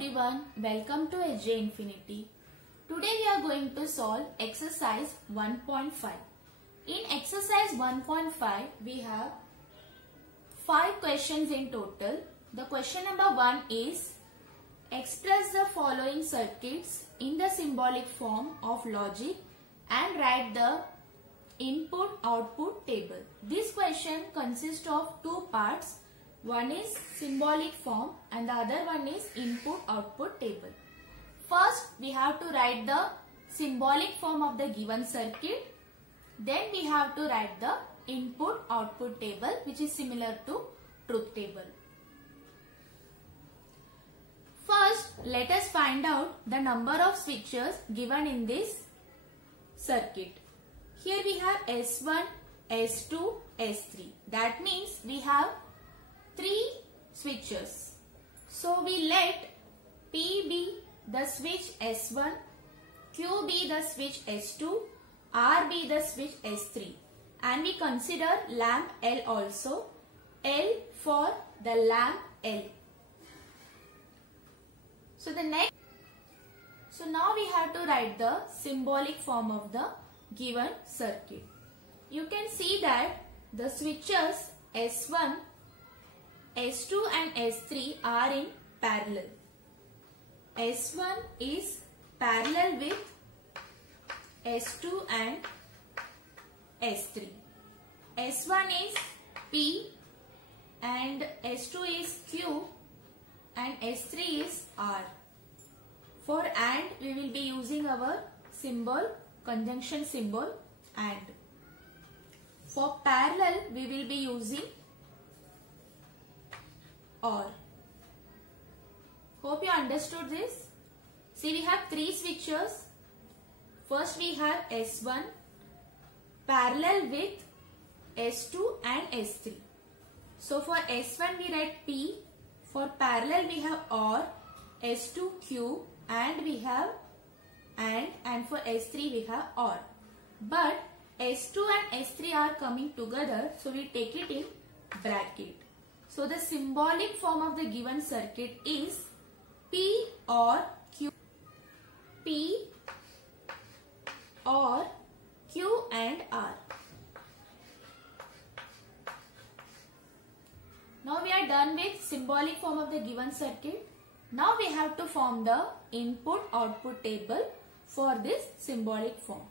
everyone, welcome to SJ Infinity. Today we are going to solve exercise 1.5. In exercise 1.5 we have 5 questions in total. The question number 1 is express the following circuits in the symbolic form of logic and write the input-output table. This question consists of 2 parts. One is symbolic form and the other one is input-output table. First, we have to write the symbolic form of the given circuit. Then we have to write the input-output table, which is similar to truth table. First, let us find out the number of switches given in this circuit. Here we have S1, S2, S3. That means we have 3 switches. So we let P be the switch S1, Q be the switch S2, R be the switch S3, and we consider lamp L also, L for the lamp L. So now we have to write the symbolic form of the given circuit. You can see that the switches S1, S2 and S3 are in parallel. S1 is parallel with S2 and S3. S1 is P and S2 is Q and S3 is R. For AND we will be using our symbol, conjunction symbol AND. For parallel we will be using OR. Hope you understood this. See, we have 3 switches. First we have S1 parallel with S2 and S3. So for S1 we write P. For parallel we have OR, S2 Q and we have and for S3 we have OR. But S2 and S3 are coming together, so we take it in bracket. So the symbolic form of the given circuit is P or Q. P or Q and R. Now we are done with symbolic form of the given circuit. Now we have to form the input-output table for this symbolic form.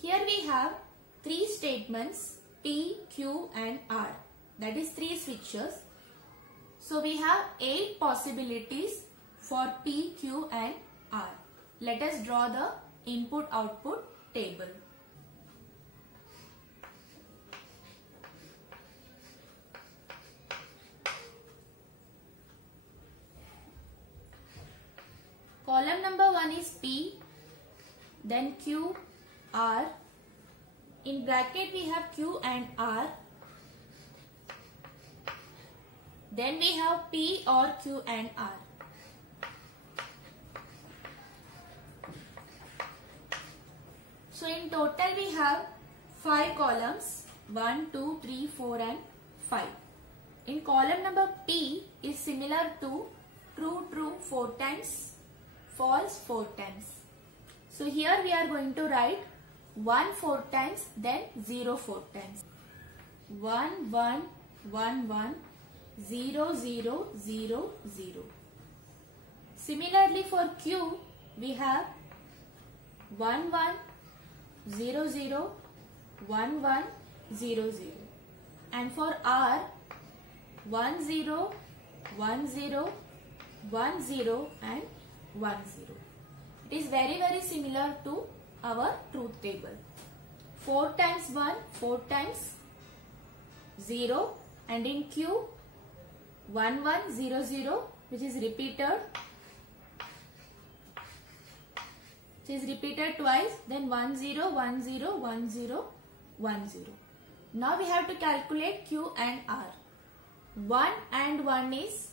Here we have 3 statements P, Q and R. That is 3 switches. So we have 8 possibilities for P, Q and R. Let us draw the input-output table. Column number 1 is P, then Q, R. In bracket we have Q and R. Then we have P or Q and R. So in total we have 5 columns, 1, 2, 3, 4 and 5. In column number P is similar to true, true 4 times, false 4 times. So here we are going to write 1 4 times, then 0 4 times. 1 1 1 1 0 0 0 0. Similarly for Q we have 1 1 0 0 1 1 0 0, and for R 1 0 1 0 1 0 and 1 0. It is very similar to our truth table. 4 times 1 4 times 0, and in Q 1 1 0 0, which is repeated. It is repeated twice, then 1 0 1 0 1 0 1 0. Now we have to calculate Q and R. 1 and 1 is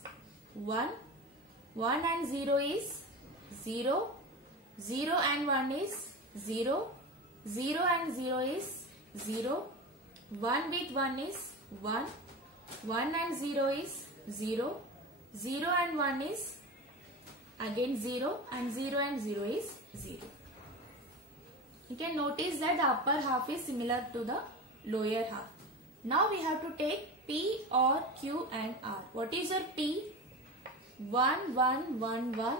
1, 1 and 0 is 0, 0 and 1 is 0, 0 and 0 is 0, 1 with 1 is 1, 1 and 0 is 0, 0 and 1 is again 0 and 0 is 0. You can notice that the upper half is similar to the lower half. Now we have to take P, R, Q and R. What is your P? 1, 1, 1, 1,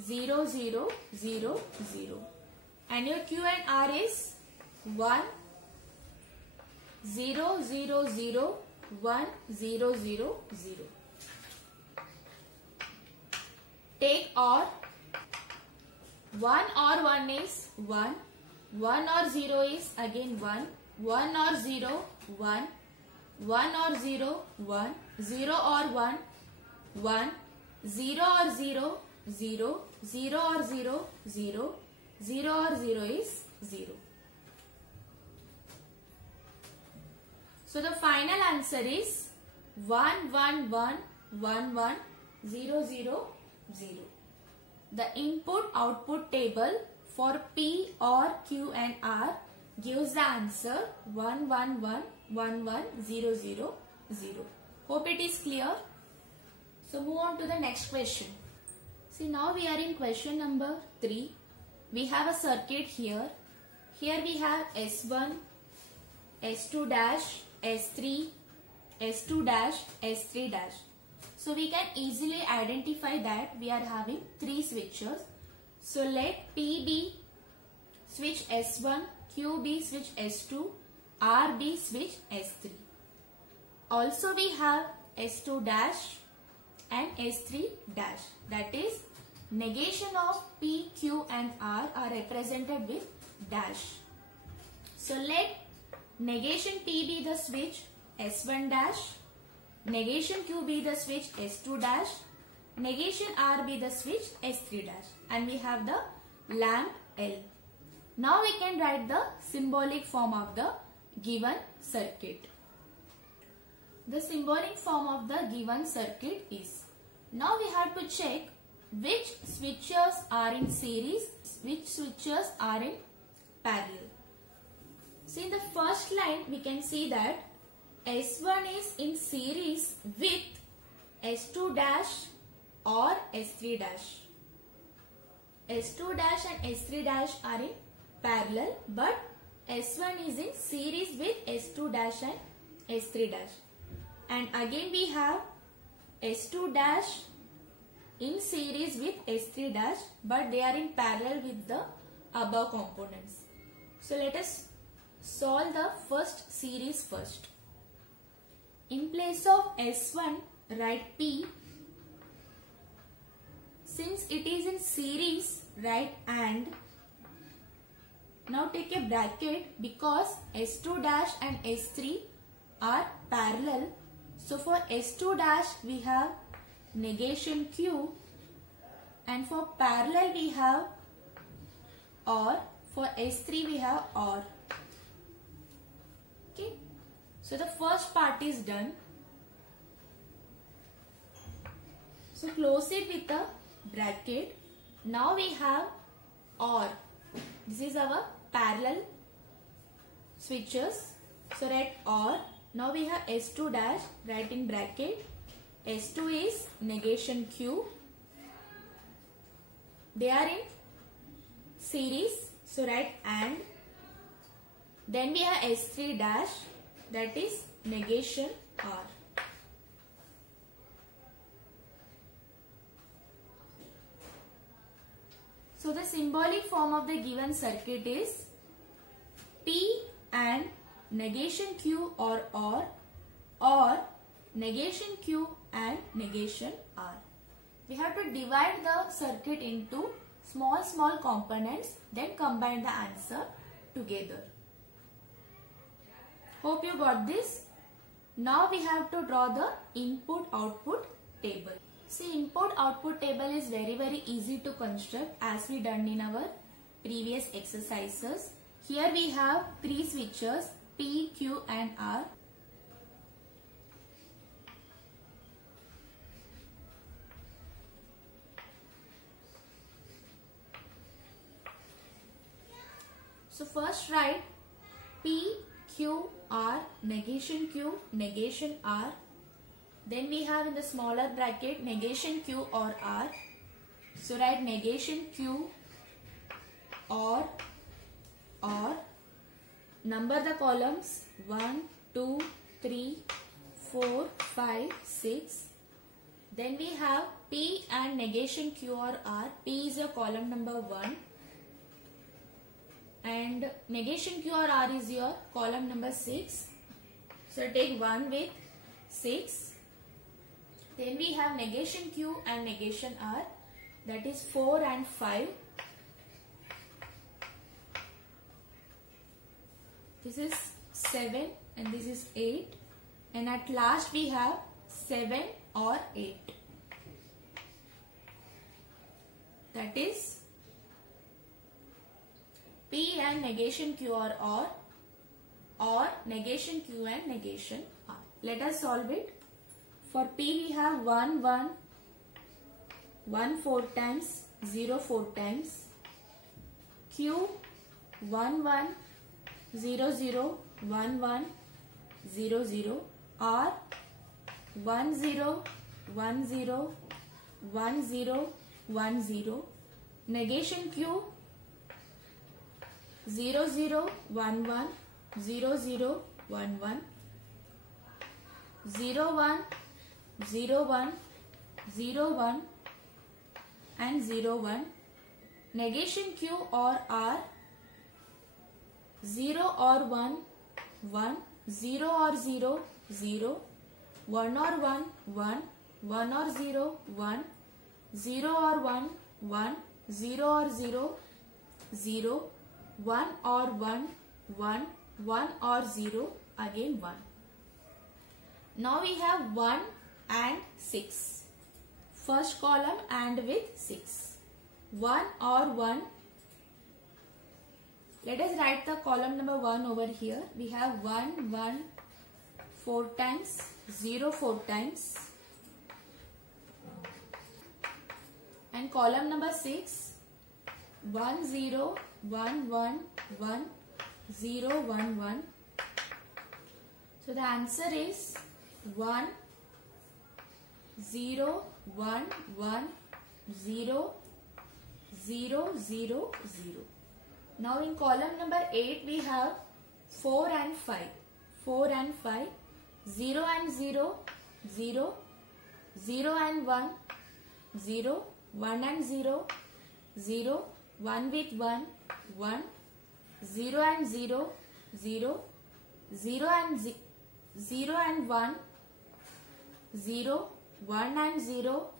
0, 0, 0, 0. And your Q and R is 1, 0, 0, 0, 1, 0, 0, 0. Take R. 1 or 1 is 1. 1 or 0 is again 1. 1 or 0, 1. 1 or 0, 1. 0 or 1, 1. 0 or 0, 0. 0 or 0, 0. 0 or 0 is 0. So the final answer is 1, 1, 1, 1, 1, 0, 0, 0. The input-output table for P, R, Q and R gives the answer 1, 1, 1, 1, 1, 0, 0, 0. Hope it is clear. So move on to the next question. See, now we are in question number 3. We have a circuit here. Here we have S1, S2 dash, S3, S2 dash, S3 dash. So we can easily identify that we are having 3 switches. So let P be switch S1, Q be switch S2, R be switch S3. Also we have S2 dash and S3 dash. That is, negation of P, Q and R are represented with dash. So let negation P be the switch S1 dash, negation Q be the switch S2 dash, negation R be the switch S3 dash, and we have the lamp L. Now we can write the symbolic form of the given circuit. The symbolic form of the given circuit is, now we have to check which switches are in series, which switches are in parallel. See, in the first line we can see that S1 is in series with S2 dash or S3 dash. S2 dash and S3 dash are in parallel, but S1 is in series with S2 dash and S3 dash. And again we have S2 dash in series with S3 dash, but they are in parallel with the above components. So let us solve the first series first. In place of S1, write P. Since it is in series, write AND. Now take a bracket because S2 dash and S3 are parallel. So for S2 dash we have negation Q, and for parallel we have OR. For S3 we have OR. Okay. So the first part is done. So close it with a bracket. Now we have OR. This is our parallel switches. So write OR. Now we have S2 dash, write in bracket. S2 is negation Q. They are in series. So write AND. Then we have S3 dash, that is negation R. So the symbolic form of the given circuit is P and negation Q or OR, or negation Q and negation R. We have to divide the circuit into small components, then combine the answer together. Hope you got this. Now we have to draw the input-output table. See, input-output table is very easy to construct as we done in our previous exercises. Here we have 3 switches P, Q and R. So first write P, Q, R, negation Q, negation R. Then we have in the smaller bracket negation Q or R. So write negation Q or number the columns 1, 2, 3, 4, 5, 6. Then we have P and negation Q or R. P is a column number 1 and negation Q or R is your column number 6. So take 1 with 6. Then we have negation Q and negation R, that is 4 and 5. This is 7 and this is 8, and at last we have 7 or 8. That is P and negation Q or negation Q and negation R. Let us solve it. For P we have 1 1, 1 4 times, 0 4 times. Q 1 1, 0 0, 1 1, 0 0. R 1 0, 1 0, 1 0, 1 0. Negation Q 0 0, 1 1, 0 0, 1 1. 0 1, 0 1, 0 1 and 0 1. Negation Q or R 0 or 1, 1, 0 or 0, 0, 1 or 1, 1, 1 or 0, 1, 0 or 1, 1, 0 or 0, 0, 1 or 1, 1, 1 or 0, again 1. Now we have 1 and 6. First column and with 6. 1 or 1. Let us write the column number 1 over here. We have 1, 1, 4 times, 0 4 times. And column number 6, 1, 0, 1, 1, 1, 0, 1, 1. So the answer is 1, 0, 1, 1, 0, 0, 0, 0. Now in column number 8 we have 4 and 5. 4 and 5. 0 and 0. 0. 0 and 1. 0. 1 and 0. 0. 1 with 1. 1. 0 and 0. 0. 0 and 0 and 1. 0. 1 and 0.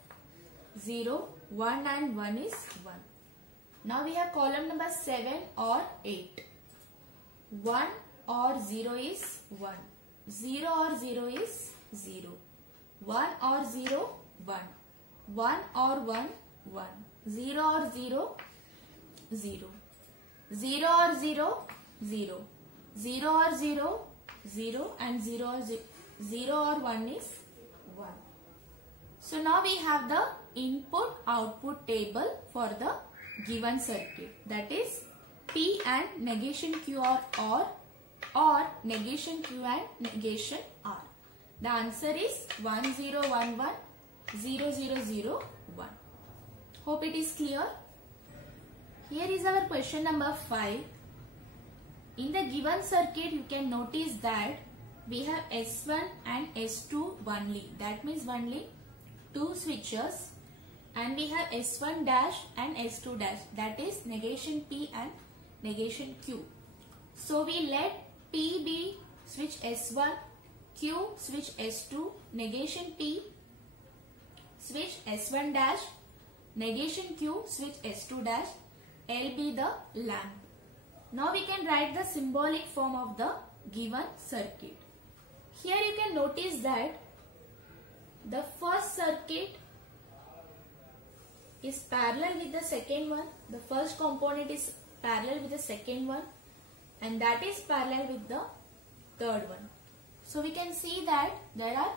0. 1 and 1 is 1. Now we have column number 7 or 8. 1 or 0 is 1. 0 or 0 is 0. 1 or 0, 1. 1 or 1, 1. 0 or 0, 0. 0 or 0, 0. 0 or 0, 0 and 0 or 0 or 1 is 1. So now we have the input output table for the given circuit, that is P and negation Q or negation Q and negation R. The answer is 1 0 1 1 0 0 0 1. Hope it is clear. Here is our question number 5. In the given circuit you can notice that we have S1 and S2 only, that means only 2 switches, and we have S1 dash and S2 dash, that is negation P and negation Q. So we let P be switch S1, Q switch S2, negation P switch S1 dash, negation Q switch S2 dash, L be the lamp. Now we can write the symbolic form of the given circuit. Here you can notice that the first circuit is parallel with the second one. The first component is parallel with the second one, and that is parallel with the third one. So we can see that there are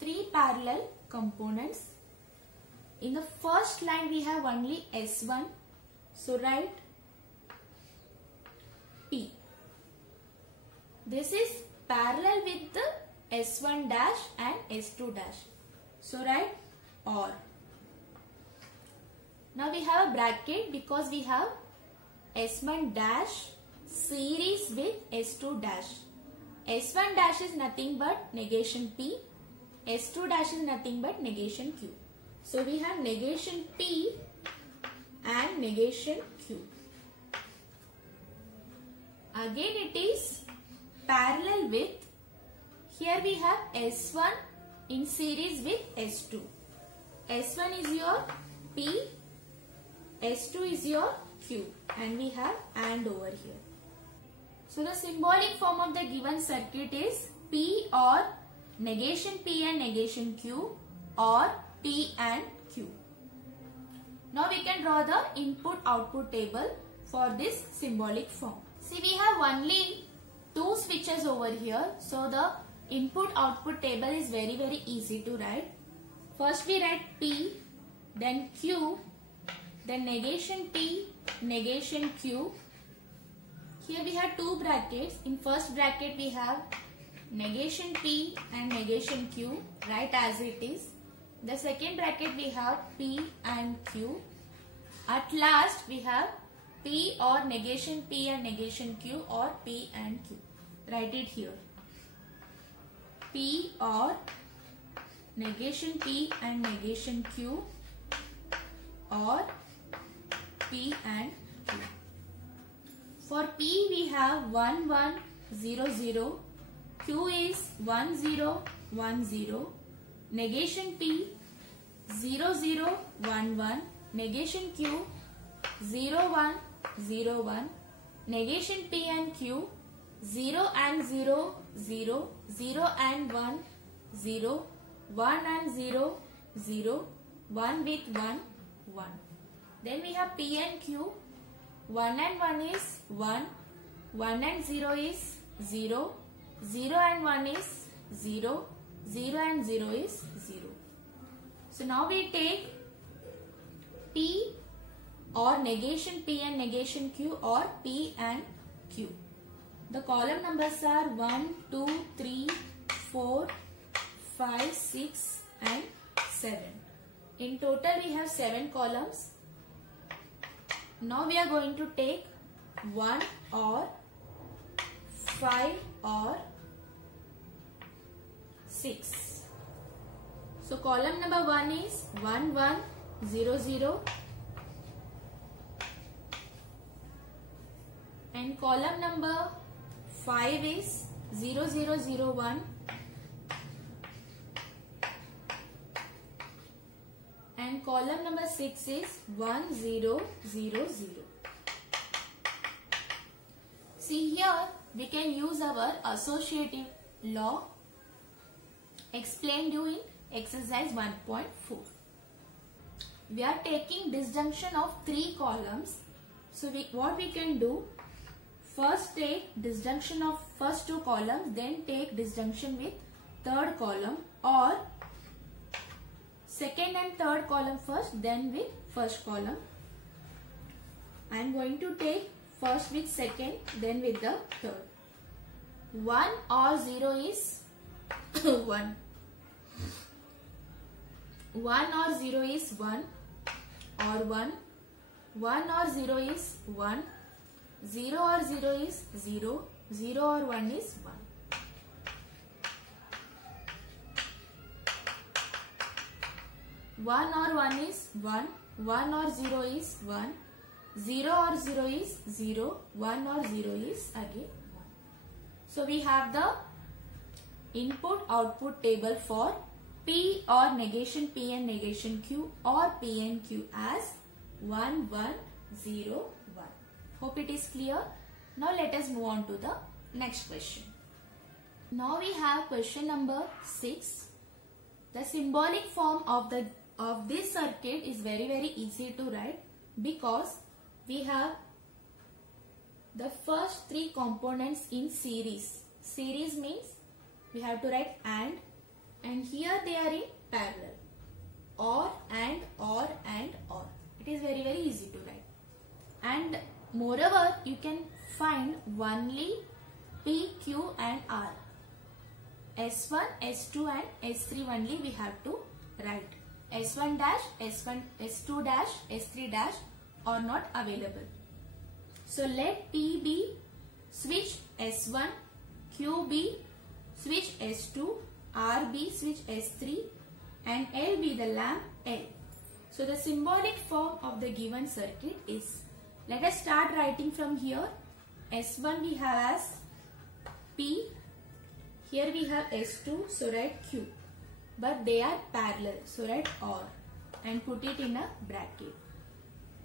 3 parallel components. In the first line we have only S1. So write P. This is parallel with the S1 dash and S2 dash. So write OR. Now we have a bracket because we have S1 dash series with S2 dash. S1 dash is nothing but negation P. S2 dash is nothing but negation Q. So we have negation P and negation Q. Again it is parallel with, here we have S1 in series with S2. S1 is your P, S2 is your Q, and we have AND over here. So the symbolic form of the given circuit is P or negation P and negation Q, or P and Q. Now we can draw the input-output table for this symbolic form. See, we have only two switches over here. So the input-output table is very easy to write. First we write P, then Q, then negation P, negation Q. Here we have two brackets. In first bracket we have negation P and negation Q, write as it is. The second bracket we have P and Q. At last we have P or negation P and negation Q, or P and Q. Write it here. P or negation P and negation Q, or P and Q. For P we have 1 1 0 0. Q is 1 0 1 0. Negation P 0 0 1 1. Negation Q 0 1 0 1. Negation P and Q 0 and 0 0. 0 and 1 0. 1 and 0 0. 1 with 1 1. Then we have P and Q. 1 and 1 is 1. 1 and 0 is 0. 0 and 1 is 0. 0 and 0 is 0. So now we take P or negation P and negation Q, or P and Q. The column numbers are 1, 2, 3, 4, 5, 6 and 7. In total we have 7 columns. Now we are going to take 1 or 5 or 6. So column number 1 is 1 1 0 0, and column number 5 is 0 0 0 1, and column number 6 is 1 0 0 0. See, here we can use our associative law explained you in exercise 1.4. We are taking disjunction of 3 columns. So what we can do, first take disjunction of first 2 columns, then take disjunction with third column, or second and third column first, then with first column. I am going to take first with second, then with the third. 1 or 0 is 1. 1 or 0 is 1 or 1. 1 or 0 is 1. 0 or 0 is 0. 0 or 1 is 1. One or 1 is 1. 1 or 0 is 1. 0 or 0 is 0. 1 or 0 is again 1. So we have the input-output table for P or negation P and negation Q, or P and Q as 1 1 0 1. Hope it is clear. Now let us move on to the next question. Now we have question number 6. The symbolic form of this circuit is very easy to write, because we have the first 3 components in series. Series means we have to write and here they are in parallel. Or, and, or, and, or. It is very easy to write. And moreover, you can find only P, Q and R. S1, S2 and S3 only we have to write. S1 dash, S1, S2 dash, S3 dash are not available. So let P be switch S1, Q be switch S2, R be switch S3 and L be the lamp L. So the symbolic form of the given circuit is, let us start writing from here. S1 we have as P, here we have S2, so write Q. But they are parallel, so write OR and put it in a bracket.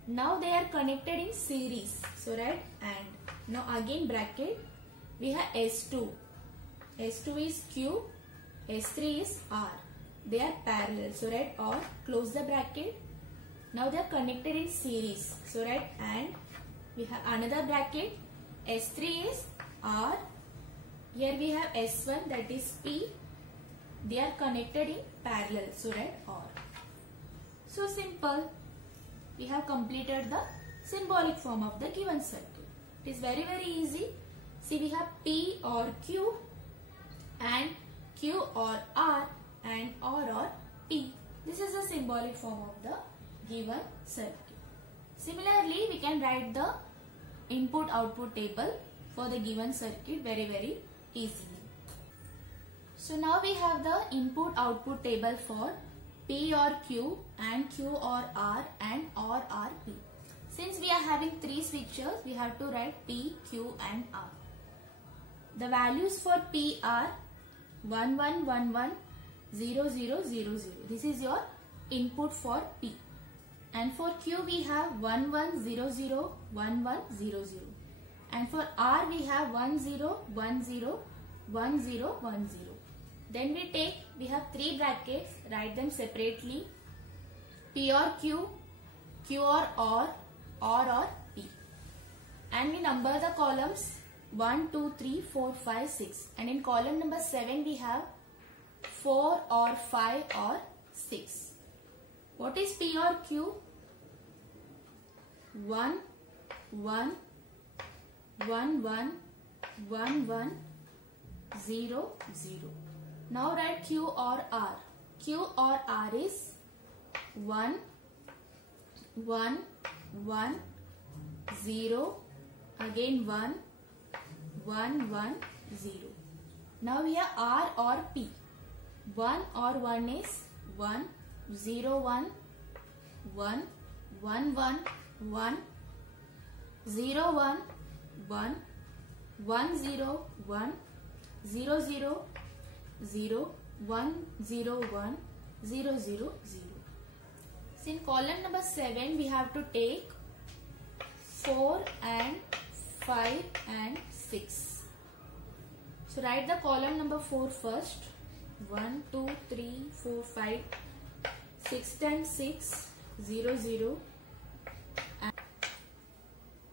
Now they are connected in series, so write AND. Now again bracket, we have S2. S2 is Q, S3 is R. They are parallel, so write OR, close the bracket. Now they are connected in series, so write AND. We have another bracket, S3 is R. Here we have S1, that is P. They are connected in parallel, so write OR. So simple. We have completed the symbolic form of the given circuit. It is very easy. See, we have P or Q and Q or R and R or P. This is the symbolic form of the given circuit. Similarly, we can write the input-output table for the given circuit very easily. So now we have the input-output table for P or Q and Q or R and R or P. Since we are having 3 switches, we have to write P, Q and R. The values for P are 1, 1, 1, 1, 0, 0, 0, 0. This is your input for P. And for Q we have 1, 1, 0, 0, 1, 1, 0, 0. And for R we have 1, 0, 1, 0, 1, 0, 1, 0. Then we have 3 brackets, write them separately. P or Q, Q or R or P. And we number the columns 1, 2, 3, 4, 5, 6. And in column number 7 we have 4 or 5 or 6. What is P or Q? 1, 1, 1, 1, 1, 1, 0, 0. Now write Q or R. Q or R is 1, 1, 1, 0, again 1, 1, 1, 0. Now we have R or P. 1 or 1 is 1, 0, 1, 1, 1, 1, 1, 0, 1, 1, 1, 0, 1, 0, 0, 0, 1, 0, 1, 0, 0, 0. So in column number 7 we have to take 4 and 5 and 6. So write the column number 4 first. 1, 2, 3, 4, 5, 6 times 6, 0, 0.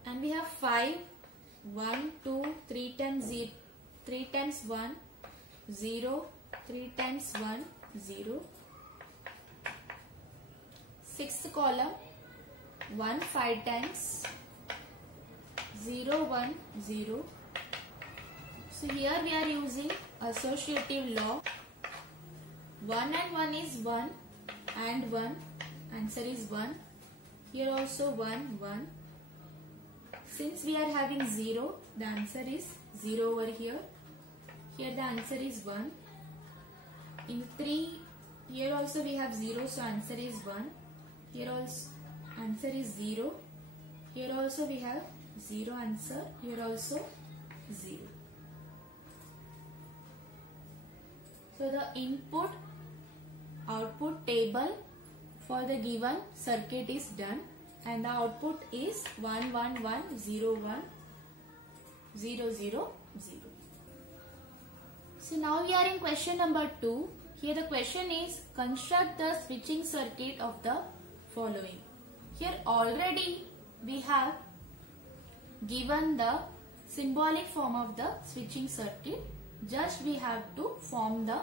And we have 5, 1, 2, 3 times 0, 3 times 1, 0, 3 times 1, 0. Sixth column, 1, 5 times 0, 1, 0. So here we are using associative law. 1 and 1 is 1 and 1. Answer is 1. Here also 1, 1. Since we are having 0, the answer is 0 over here. Here the answer is 1. In 3, here also we have 0, so answer is 1. Here also answer is 0. Here also we have 0 answer. Here also 0. So the input output table for the given circuit is done and the output is 1, 1, 1, 0, 1, 0, 0, 0. So now we are in question number 2. Here the question is construct the switching circuit of the following. Here already we have given the symbolic form of the switching circuit. Just we have to form the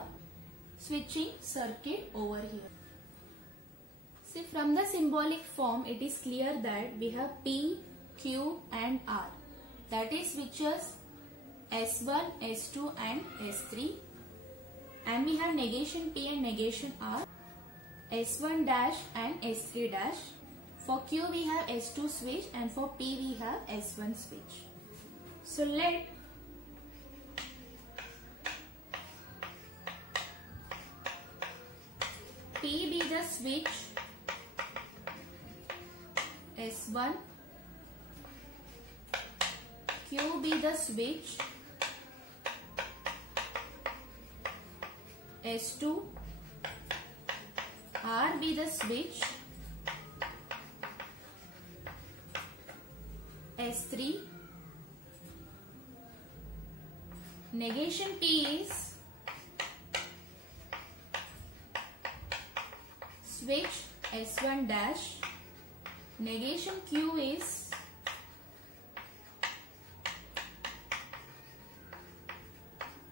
switching circuit over here. See, from the symbolic form it is clear that we have P, Q and R. That is switches S1, S2 and S3. And we have negation P and negation R. S1 dash and S3 dash. For Q we have S2 switch and for P we have S1 switch. So let P be the switch S1, Q be the switch S2, R be the switch S3. Negation P is switch S1 dash. Negation Q is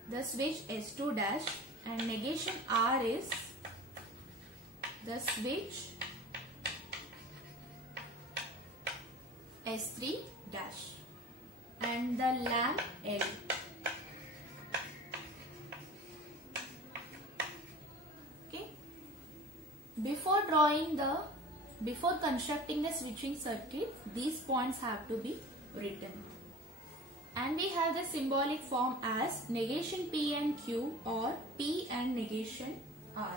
the switch S2 dash, and negation R is the switch S3 dash and the lamp L. Okay. Before constructing the switching circuit, these points have to be written. And we have the symbolic form as negation P and Q or P and negation R.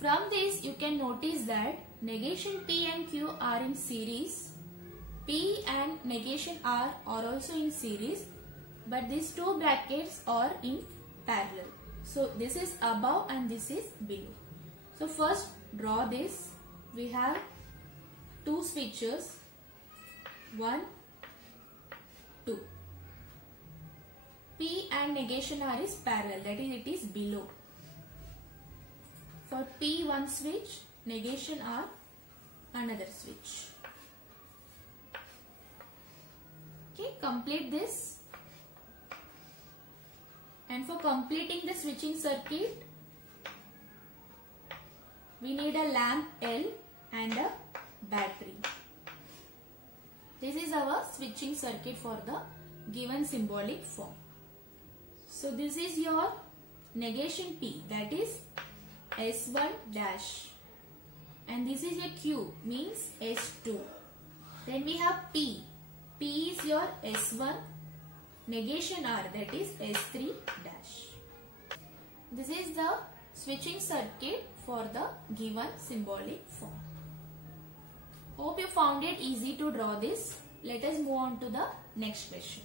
From this you can notice that negation P and Q are in series, P and negation R are also in series, but these two brackets are in parallel. So this is above and this is below. So first draw this. We have two switches, 1, 2. P and negation R is parallel, that is it is below. For P one switch, negation R another switch. Okay, complete this. And for completing the switching circuit, we need a lamp L and a battery. This is our switching circuit for the given symbolic form. So this is your negation P, that is S1 dash, and this is your Q, means S2. Then we have P. P is your S1, negation R, that is S3 dash. This is the switching circuit for the given symbolic form. Hope you found it easy to draw this. Let us move on to the next question.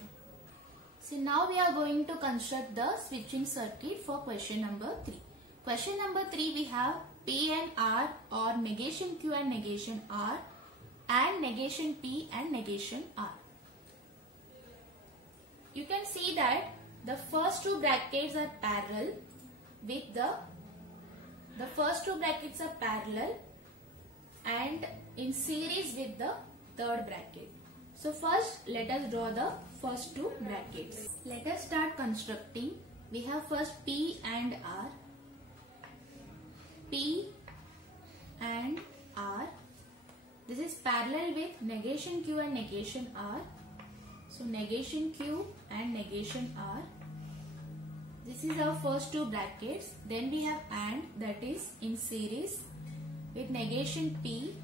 So now we are going to construct the switching circuit for question number 3. Question number 3, we have P and R or negation Q and negation R and negation P and negation R. You can see that the first two brackets are parallel with the first two brackets are parallel and in series with the third bracket. So first let us draw the first two brackets. Let us start constructing. We have first P and R. P and R. This is parallel with negation Q and negation R. So negation Q and negation R. This is our first two brackets. Then we have AND, that is in series with negation P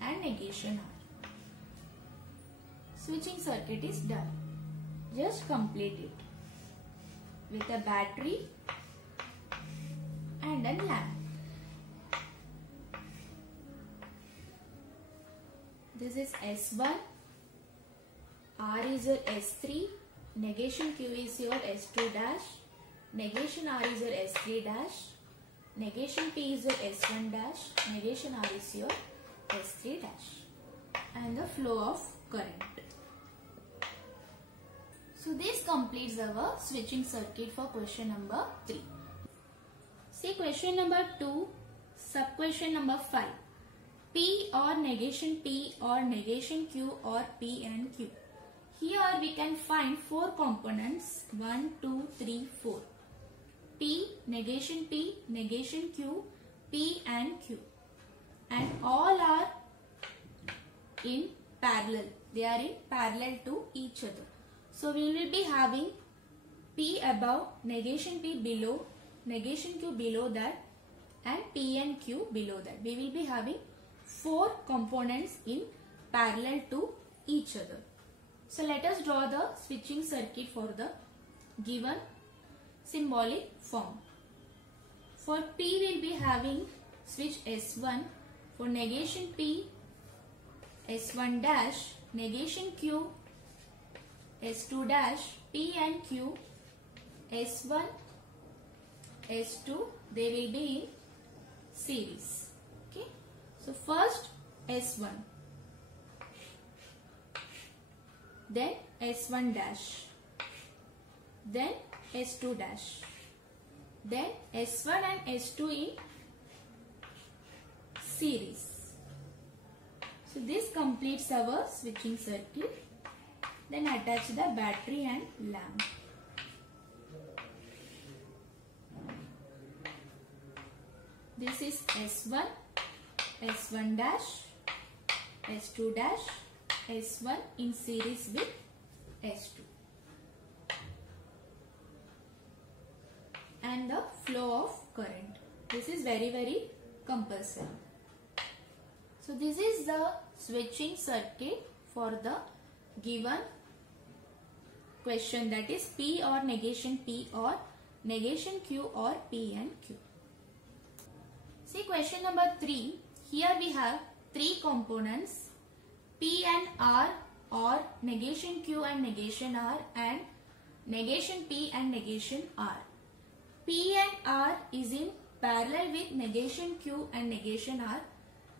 and negation R. Switching circuit is done. Just complete it with a battery and a lamp. This is S1, R is your S3, negation Q is your S2 dash, negation R is your S3 dash, negation P is your S1 dash, negation R is your S3 dash, and the flow of current. So this completes our switching circuit for question number 3. See question number 2, sub question number 5. P or negation P or negation Q or P and Q. Here we can find 4 components, 1, 2, 3, 4. P, negation Q, P and Q. And all are in parallel. They are in parallel to each other. So we will be having P above, negation P below, negation Q below that, and P and Q below that. We will be having 4 components in parallel to each other. So let us draw the switching circuit for the given symbolic form. For P we will be having switch S1, for negation P, S1 dash, negation Q, S2 dash, P and Q, S1, S2, they will be in series. Okay. So first S1, then S1 dash, then S2 dash, then S1 and S2 in series. So this completes our switching circuit. Then attach the battery and lamp. This is S1, S1 dash, S2 dash, S1 in series with S2. And the flow of current. This is very compulsory. So this is the switching circuit for the given question, that is P or negation P or negation Q or P and Q. See question number 3. Here we have 3 components, P and R or negation Q and negation R and negation P and negation R. P and R is in parallel with negation Q and negation R.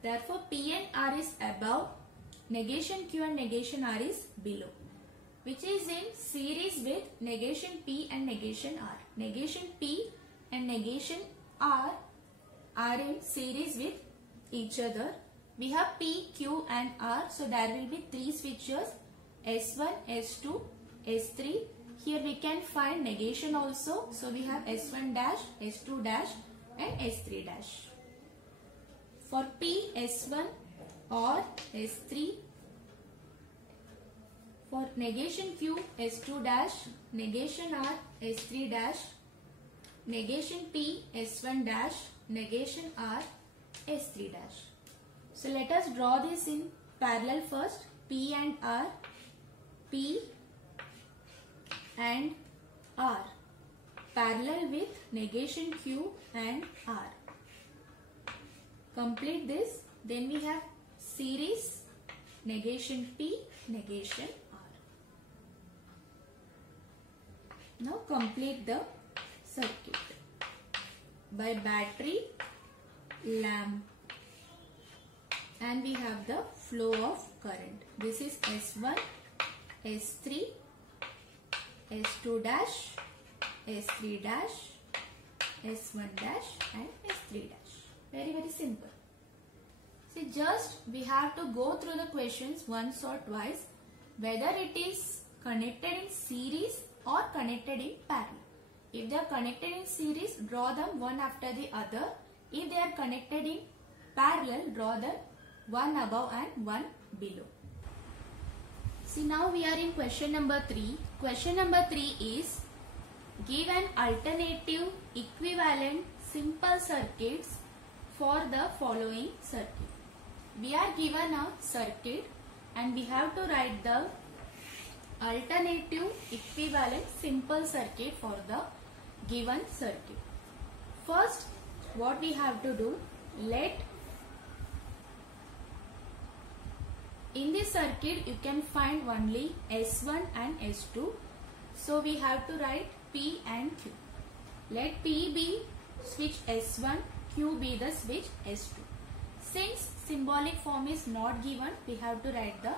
Therefore P and R is above, negation Q and negation R is below, which is in series with negation P and negation R. Negation P and negation R are in series with each other. We have P, Q and R, so there will be 3 switches, S1, S2, S3. Here we can find negation also, so we have S1 dash, S2 dash and S3 dash. For P, S1 or S3. For negation Q, S2 dash, negation R, S3 dash, negation P, S1 dash, negation R, S3 dash. So let us draw this in parallel first. P and R, P and R, parallel with negation Q and R. Complete this, then we have series, negation P, negation R. Now complete the circuit by battery, lamp, and we have the flow of current. This is S1, S3, S2 dash, S3 dash, S1 dash and S3 dash. Very simple. See, just we have to go through the questions once or twice whether it is connected in series or connected in parallel. If they are connected in series, draw them one after the other. If they are connected in parallel, draw them one above and one below. See, now we are in question number 3. Question number 3 is give an alternative equivalent simple circuits for the following circuit. We are given a circuit and we have to write the alternative equivalent simple circuit for the given circuit. First, what we have to do, in this circuit you can find only S1 and S2. So we have to write P and Q. Let P be switch S1, Q be the switch S2. Since symbolic form is not given, we have to write the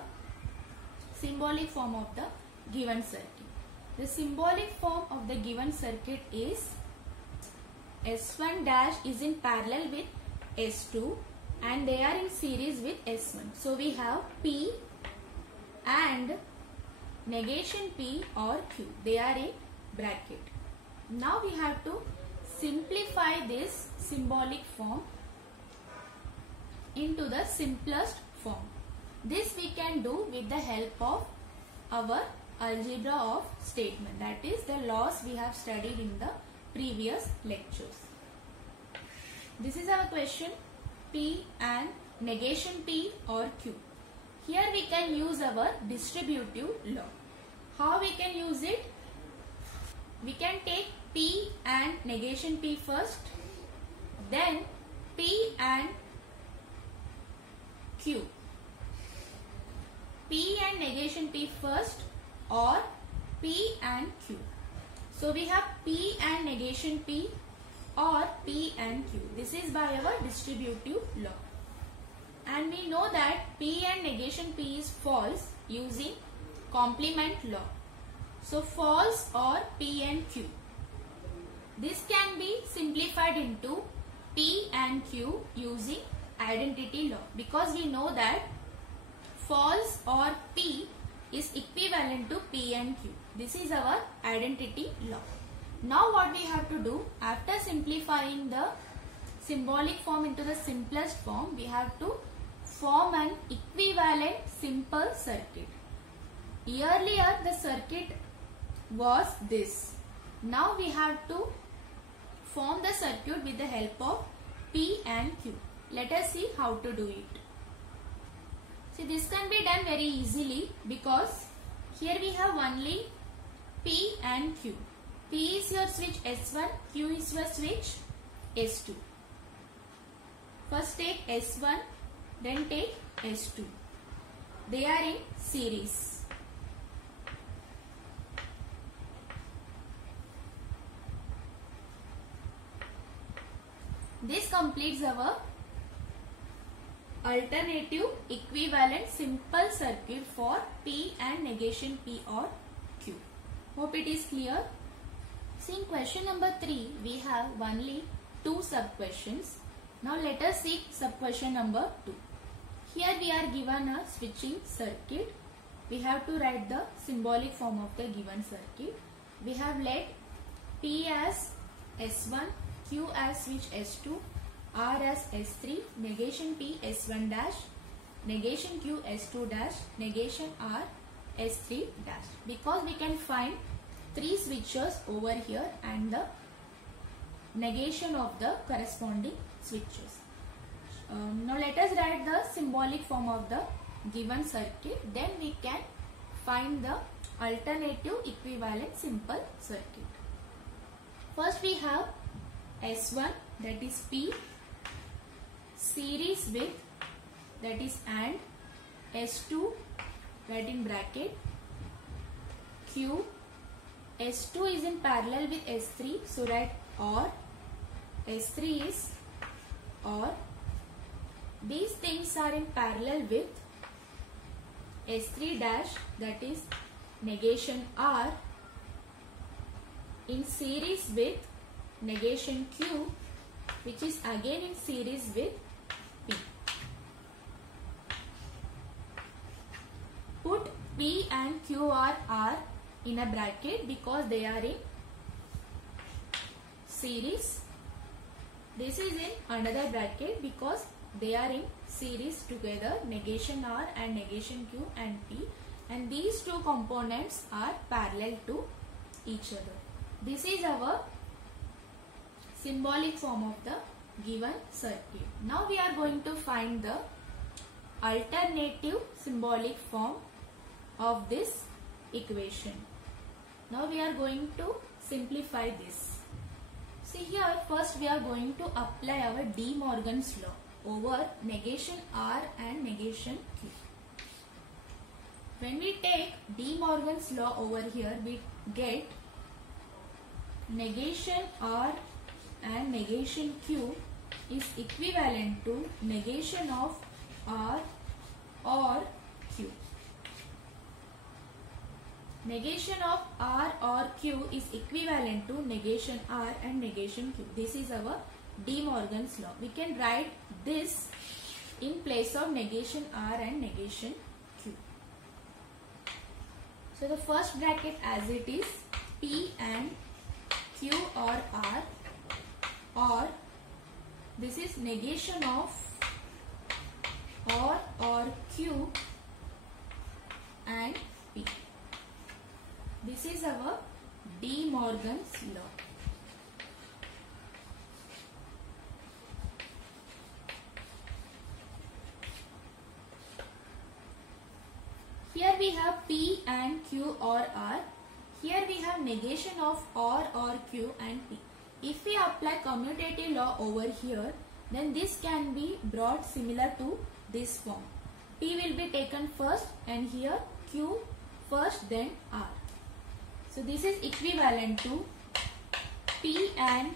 symbolic form of the given circuit. The symbolic form of the given circuit is S1 dash is in parallel with S2 and they are in series with S1. So we have P and negation P or Q. They are in bracket. Now we have to simplify this symbolic form into the simplest form. This we can do with the help of our algebra of statement, that is the laws we have studied in the previous lectures. This is our question, P and negation P or Q. Here we can use our distributive law. How we can use it? We can take P and negation P first, then P and Q. P and negation P first or P and Q. So we have P and negation P or P and Q. This is by our distributive law. And we know that P and negation P is false using complement law. So false or P and Q. This can be simplified into P and Q using identity law, because we know that false or P is equivalent to P and Q. This is our identity law. Now what we have to do, after simplifying the symbolic form into the simplest form, we have to form an equivalent simple circuit. Earlier the circuit was this. Now we have to form the circuit with the help of P and Q. Let us see how to do it. See, this can be done very easily because here we have only P and Q. P is your switch S1, Q is your switch S2. First take S1, then take S2. They are in series. This completes our alternative equivalent simple circuit for P and negation P or Q. Hope it is clear. See, in question number 3, we have only 2 sub-questions. Now let us see sub-question number 2. Here we are given a switching circuit. We have to write the symbolic form of the given circuit. We have let P as S1, Q as switch S2, R as S3, negation P S1 dash, negation Q S2 dash, negation R S3 dash. Because we can find 3 switches over here and the negation of the corresponding switches. Now let us write the symbolic form of the given circuit. Then we can find the alternative equivalent simple circuit. First we have S1, that is P, series with, that is AND, S2, that in bracket, Q, S2 is in parallel with S3, so write OR, S3 is OR. These things are in parallel with S3 dash, that is negation R, in series with negation Q, which is again in series with P. Put P and Q or R in a bracket because they are in series. This is in another bracket because they are in series together, negation R and negation Q and P, and these 2 components are parallel to each other. This is our symbolic form of the given circuit. Now we are going to find the alternative symbolic form of this equation. Now we are going to simplify this. See here, first we are going to apply our De Morgan's law over negation R and negation Q. When we take De Morgan's law over here, we get negation R and negation Q is equivalent to negation of R or Q. Negation of R or Q is equivalent to negation R and negation Q. This is our De Morgan's law. We can write this in place of negation R and negation Q. So the first bracket as it is, P and Q or R, or this is negation of R or Q and P. This is our De Morgan's law. Here we have P and Q or R. Here we have negation of R or Q and P. If we apply commutative law over here, then this can be brought similar to this form. P will be taken first and here Q first, then R. So this is equivalent to P and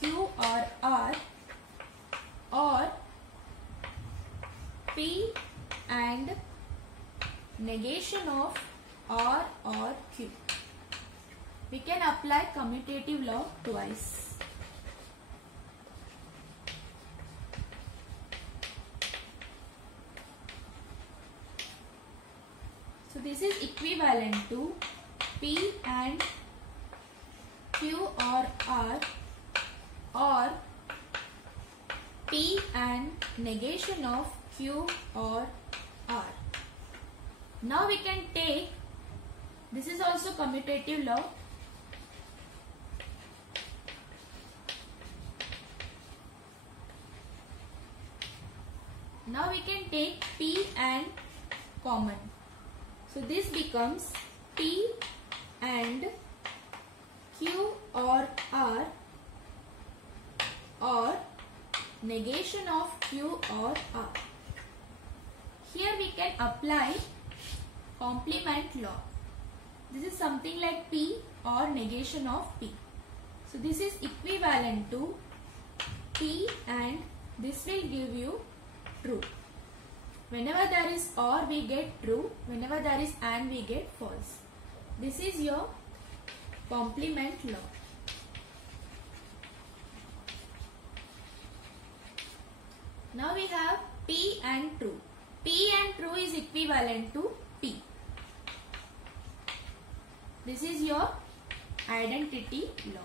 Q or R, or P and negation of R or Q. We can apply commutative law twice. So this is equivalent to P and Q or R, or P and negation of Q or R. Now we can take, this is also commutative law. Now we can take P and common. So this becomes P and Q or R, or negation of Q or R. Here we can apply complement law. This is something like P or negation of P. So this is equivalent to P and this will give you true. Whenever there is or, we get true. Whenever there is and, we get false. This is your complement law. Now we have P and true. P and true is equivalent to P. This is your identity law.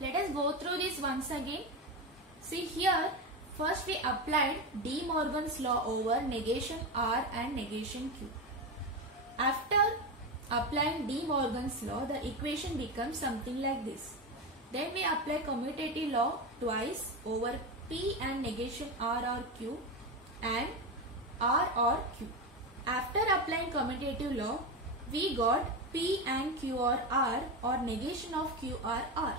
Let us go through this once again. See here, first we applied De Morgan's law over negation R and negation Q. After applying De Morgan's law, the equation becomes something like this. Then we apply commutative law twice over P and negation R or Q and R or Q. After applying commutative law, we got P and Q or R, or negation of Q or R.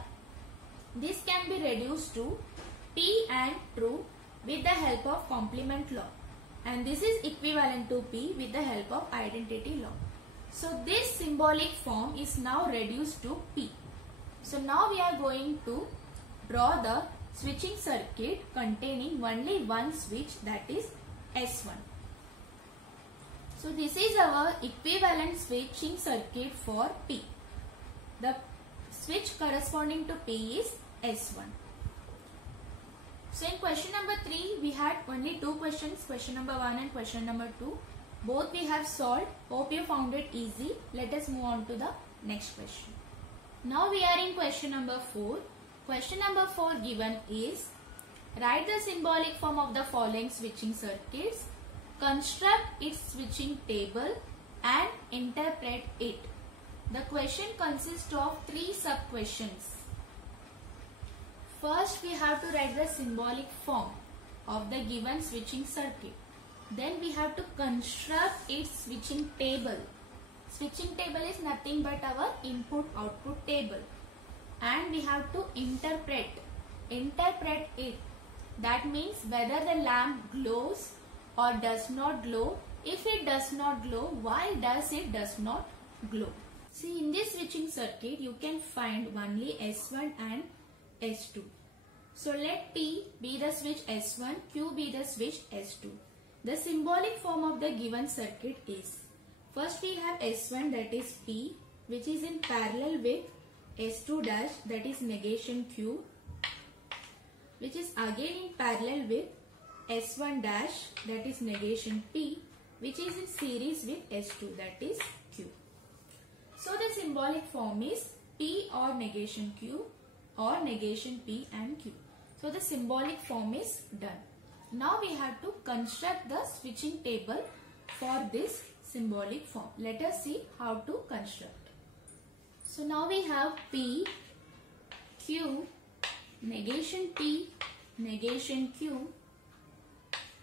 This can be reduced to P and true with the help of complement law, and this is equivalent to P with the help of identity law. So this symbolic form is now reduced to P. So now we are going to draw the switching circuit containing only one switch, that is S1. So this is our equivalent switching circuit for P. The switch corresponding to P is S1. So in question number 3, we had only two questions, question number 1 and question number 2. Both we have solved. Hope you found it easy. Let us move on to the next question. Now we are in question number 4. Question number 4 given is, write the symbolic form of the following switching circuits, construct its switching table and interpret it. The question consists of 3 sub-questions. First, we have to write the symbolic form of the given switching circuit. Then we have to construct its switching table. Switching table is nothing but our input-output table. And we have to interpret it. That means whether the lamp glows or does not glow. If it does not glow, why does it does not glow? See, in this switching circuit, you can find only S1 and S2. So let P be the switch S1, Q be the switch S2. The symbolic form of the given circuit is, first we have S1, that is P, which is in parallel with S2 dash, that is negation Q, which is again in parallel with S1 dash, that is negation P, which is in series with S2, that is Q. So the symbolic form is P or negation Q or negation P and Q. So the symbolic form is done. Now we have to construct the switching table for this symbolic form. Let us see how to construct. So now we have P, Q, negation P negation Q,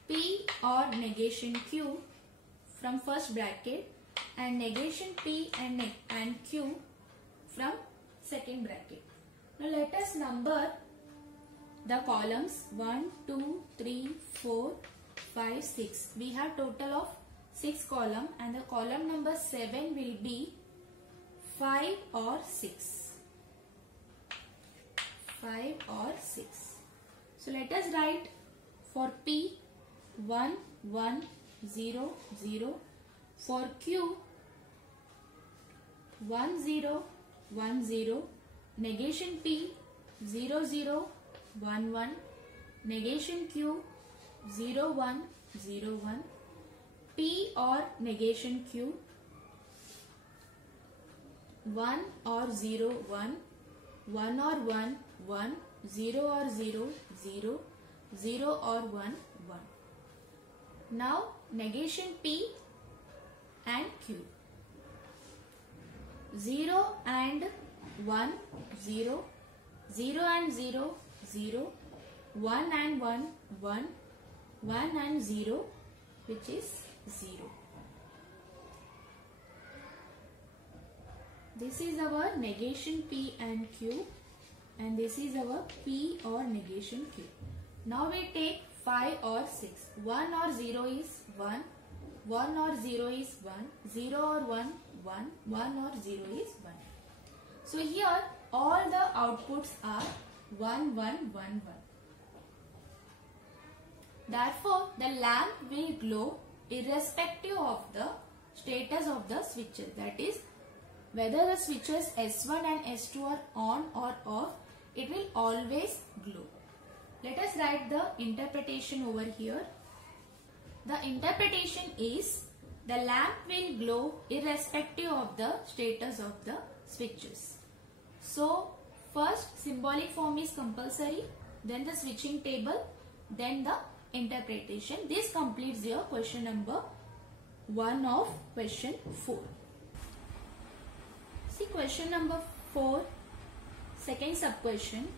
P or negation Q from first bracket and negation P and Q from second bracket. Now let us number the columns 1, 2, 3, 4, 5, 6. We have total of 6 columns and the column number 7 will be 5 or 6. 5 or 6. So let us write for P 1, 1, 0, 0. For Q 1, 0, 1, 0. Negation P 0, 0, 1, 1. Negation Q 0, 1, 0, 1. P or negation Q 1 or 0, 1. 1 or 1, 1. 0 or 0, 0. 0 or 1, 1. Now negation P and Q. 0 and 1, 0. 0 and 0, 0. 1 and 1, 1. 1 and 0, which is 0. This is our negation P and Q, and this is our P or negation Q. Now we take 5 or 6. 1 or 0 is 1. 1 or 0 is 1. 0 or 1, 1. 1 or 0 is 1. So here all the outputs are 1, 1, 1, 1. Therefore, the lamp will glow irrespective of the status of the switches. That is, whether the switches S1 and S2 are on or off, it will always glow. Let us write the interpretation over here. The interpretation is the lamp will glow irrespective of the status of the switches. So, first symbolic form is compulsory, then the switching table, then the interpretation. This completes your question number 1 of question 4. See question number 4, second sub question.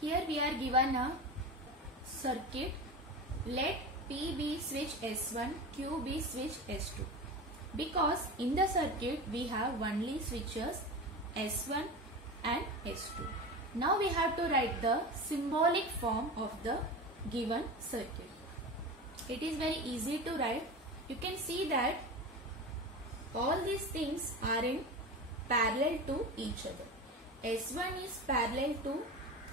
Here we are given a circuit. Let P be switch S1, Q be switch S2. Because in the circuit we have only switches S1 and S2. Now we have to write the symbolic form of the given circuit. It is very easy to write. You can see that all these things are in parallel to each other. S1 is parallel to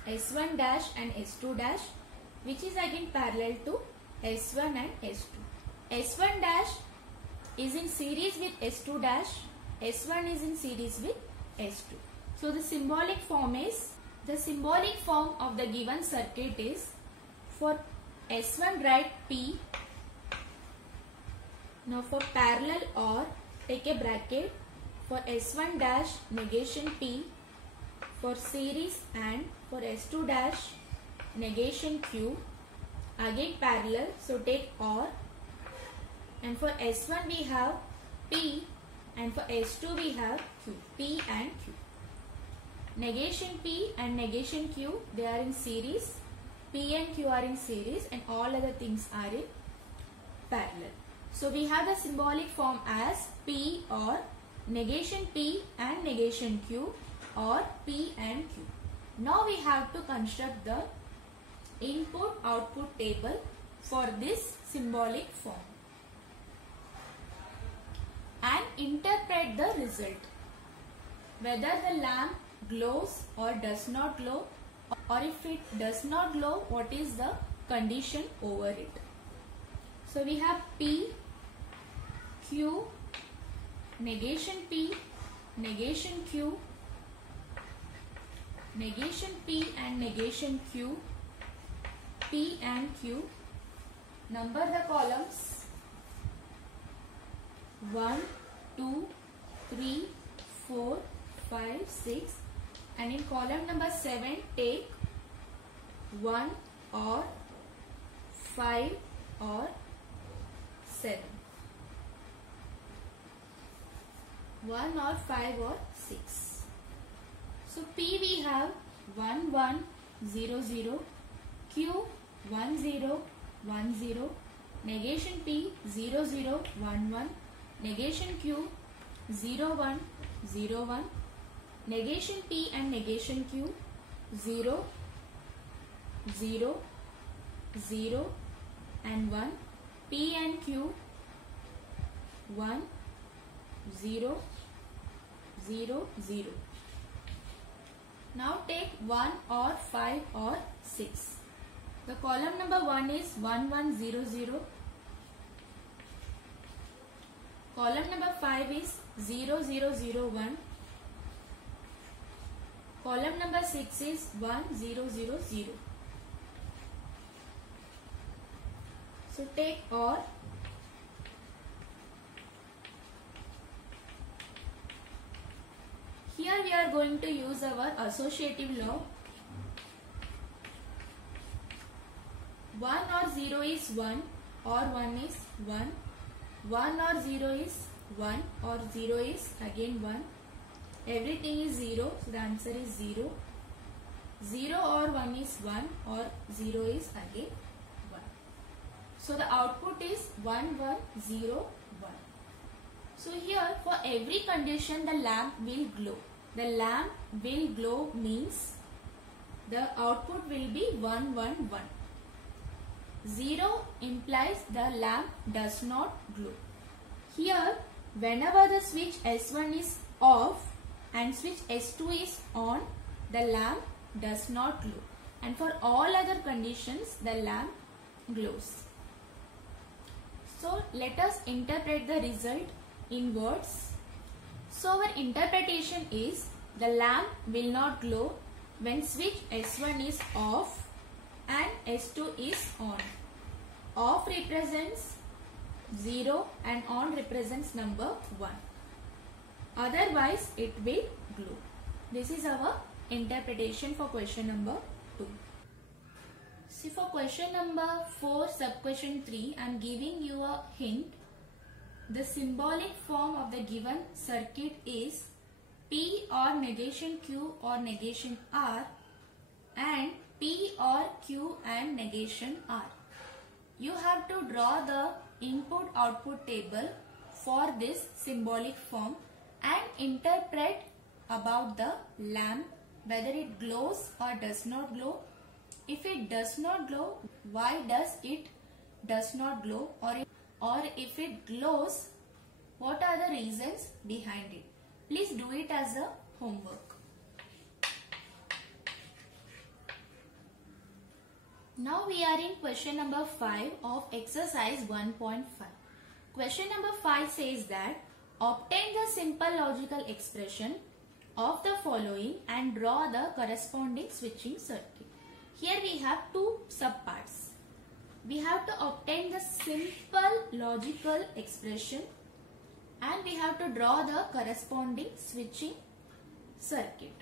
S1 dash and S2 dash, which is again parallel to S1 and S2. S1 dash is in series with S2 dash. S1 is in series with S2. So the symbolic form of the given circuit is, for S1 write P. Now for parallel or take a bracket. For S1 dash negation P. For series and for S2 dash negation Q. Again parallel, so take OR. And for S1 we have P and for S2 we have Q. P and Q. Negation P and negation Q, they are in series. P and Q are in series and all other things are in parallel. So we have the symbolic form as P or negation P and negation Q or P and Q. Now we have to construct the input-output table for this symbolic form and interpret the result. Whether the lamp glows or does not glow, or if it does not glow, what is the condition over it. So we have P, Q, negation P, negation Q, negation P and negation Q, P and Q. Number the columns 1, 2, 3, 4, 5, 6, and in column number 7 take 1 or 5 or 7. 1 or 5 or 6. So P we have 1, 1, 0, 0. Q 1 0 1 0, negation P 0 0 1 1, negation Q 0 1 0 1, negation P and negation Q 0 0 0 and 1, P and Q 1 0 0 0. Now take 1 or 5 or 6. The column number 1 is 1 1 0 0. Column number 5 is 0 0 0 1. Column number 6 is 1 0 0 0. So take OR. Here we are going to use our associative law. 1 or 0 is 1 or 1 is 1. 1 or 0 is 1 or 0 is again 1. Everything is 0, so the answer is 0. 0 or 1 is 1 or 0 is again 1. So the output is 1 1 0 1. So here for every condition the lamp will glow. The lamp will glow means the output will be 1 1 1. 0 implies the lamp does not glow. Here whenever the switch S1 is off and switch S2 is on, the lamp does not glow, and for all other conditions the lamp glows. So let us interpret the result in words. So our interpretation is the lamp will not glow when switch S1 is off and S2 is on. Off represents 0 and on represents number 1. Otherwise it will glow. This is our interpretation for question number 2. See, for question number 4 sub question 3, I am giving you a hint. The symbolic form of the given circuit is P or negation Q or negation R and P or Q and negation R. You have to draw the input-output table for this symbolic form and interpret about the lamp, whether it glows or does not glow. If it does not glow, why does it does not glow, or if it glows, what are the reasons behind it? Please do it as a homework. Now we are in question number 5 of exercise 1.5. Question number 5 says that obtain the simple logical expression of the following and draw the corresponding switching circuit. Here we have two subparts. We have to obtain the simple logical expression and we have to draw the corresponding switching circuit.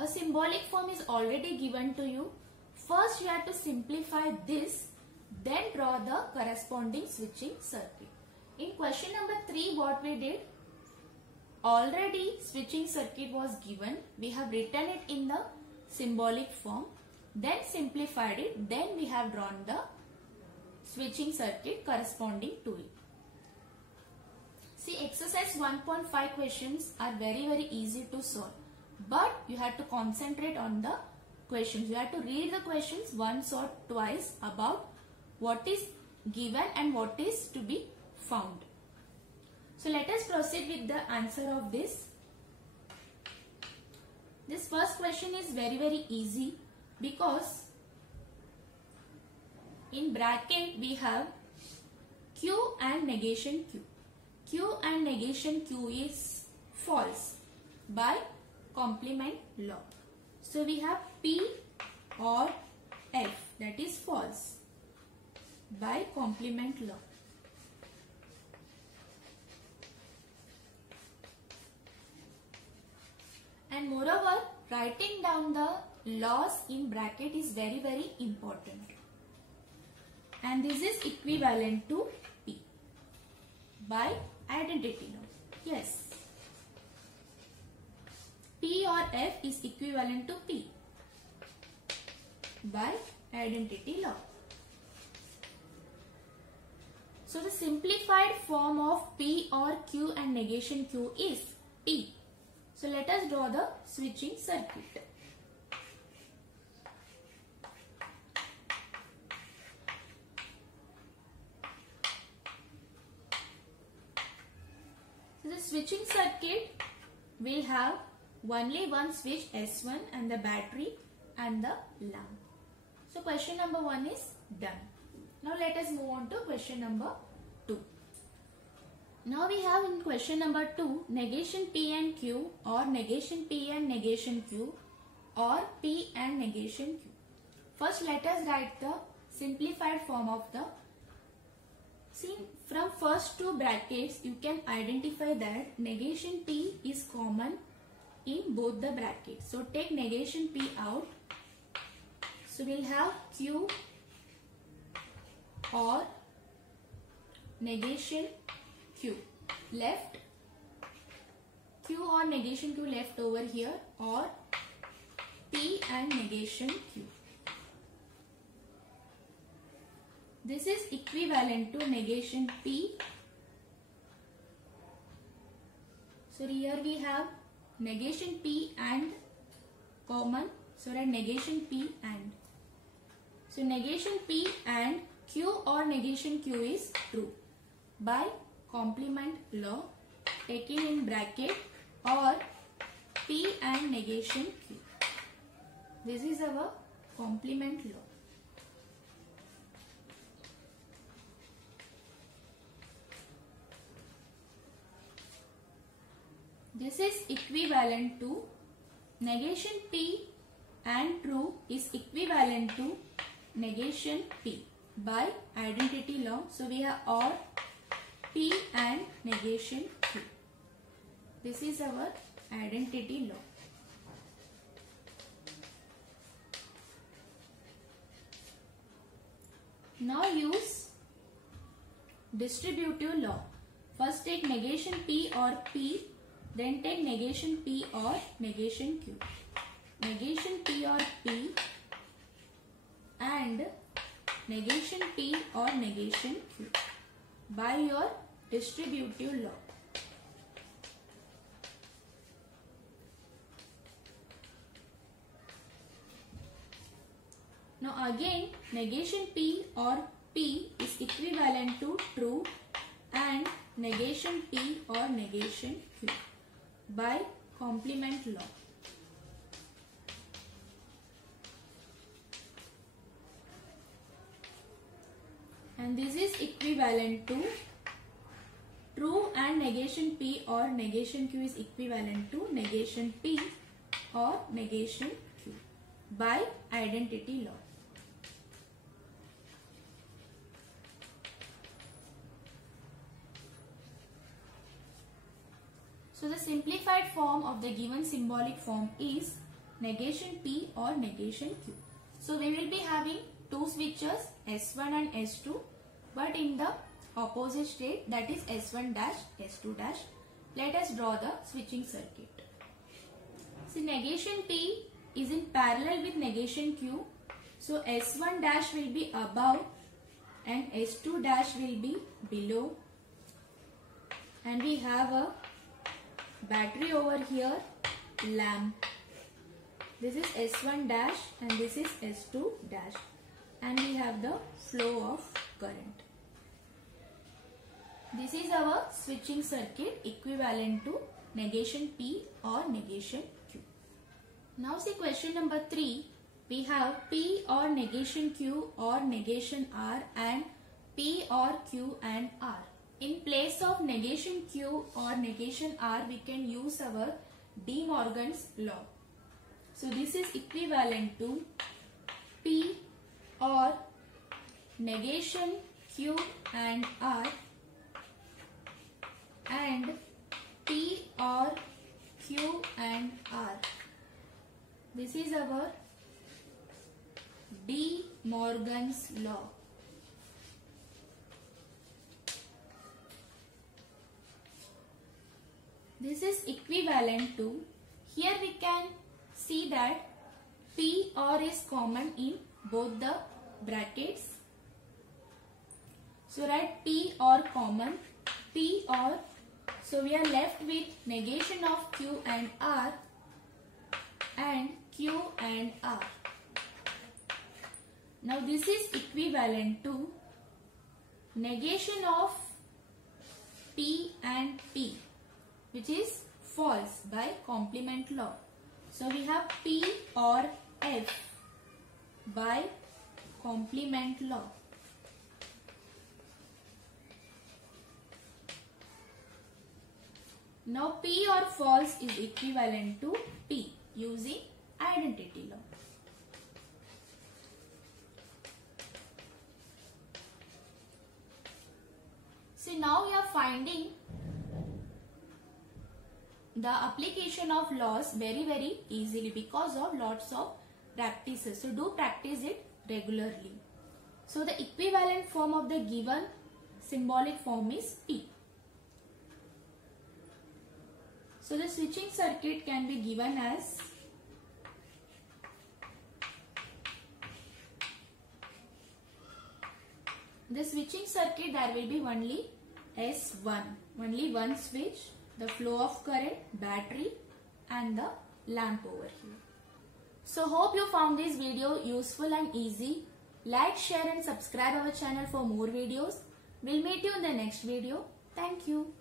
A symbolic form is already given to you. First you have to simplify this, then draw the corresponding switching circuit. In question number 3, what we did? Already switching circuit was given. We have written it in the symbolic form, then simplified it, then we have drawn the switching circuit corresponding to it. See, exercise 1.5 questions are very easy to solve. But you have to concentrate on the questions. You have to read the questions once or twice about what is given and what is to be found. So let us proceed with the answer of this. This first question is very easy because in bracket we have Q and negation Q. Q and negation Q is false by complement law. So we have P or F, that is false by complement law. And moreover, writing down the laws in bracket is very important. And this is equivalent to P by identity law. Yes. P or F is equivalent to P. by identity law. So the simplified form of P or Q and negation Q is P. So let us draw the switching circuit. So the switching circuit will have only one switch S1 and the battery and the lamp. So question number 1 is done. Now let us move on to question number 2. Now we have in question number 2 negation P and Q or negation P and negation Q or P and negation Q. First let us write the simplified form of the. See, from first two brackets you can identify that negation P is common in both the brackets. So take negation P out. So we'll have Q or negation Q left, Q or negation Q left over here, or P and negation Q. This is equivalent to negation P. So here we have negation P and common, so write negation P and. So negation P and Q or negation Q is true by complement law, taking in bracket or P and negation Q. This is our complement law. This is equivalent to negation P and true is equivalent to negation P by identity law. So we have or P and negation Q. This is our identity law. Now use distributive law. First take negation P or P, then take negation P or negation Q. Negation P or P and negation P or negation Q by your distributive law. Now again negation P or P is equivalent to true and negation P or negation Q by complement law. And this is equivalent to true and negation P or negation Q is equivalent to negation P or negation Q by identity law. So the simplified form of the given symbolic form is negation P or negation Q. So we will be having two switches S1 and S2 but in the opposite state, that is S1 dash, S2 dash. Let us draw the switching circuit. See, negation P is in parallel with negation Q. So S1 dash will be above and S2 dash will be below. And we have a battery over here, lamp. This is S1 dash and this is S2 dash. And we have the flow of current. This is our switching circuit equivalent to negation P or negation Q. Now see question number 3. We have P or negation Q or negation R and P or Q and R. In place of negation Q or negation R, we can use our De Morgan's law. So this is equivalent to P or negation Q and R and P or Q and R. This is our De Morgan's law. This is equivalent to, here we can see that P or is common in both the brackets. So write P or common, P or. So we are left with negation of Q and R and Q and R. Now this is equivalent to negation of P and P, which is false by complement law. So we have P or F by complement law. Now P or false is equivalent to P using identity law. See, now we are finding the application of laws very easily because of lots of practices. So do practice it regularly. So the equivalent form of the given symbolic form is P. So the switching circuit can be given as the switching circuit, there will be only S1, only one switch, the flow of current, battery and the lamp over here. So hope you found this video useful and easy. Like, share and subscribe our channel for more videos. We'll meet you in the next video. Thank you.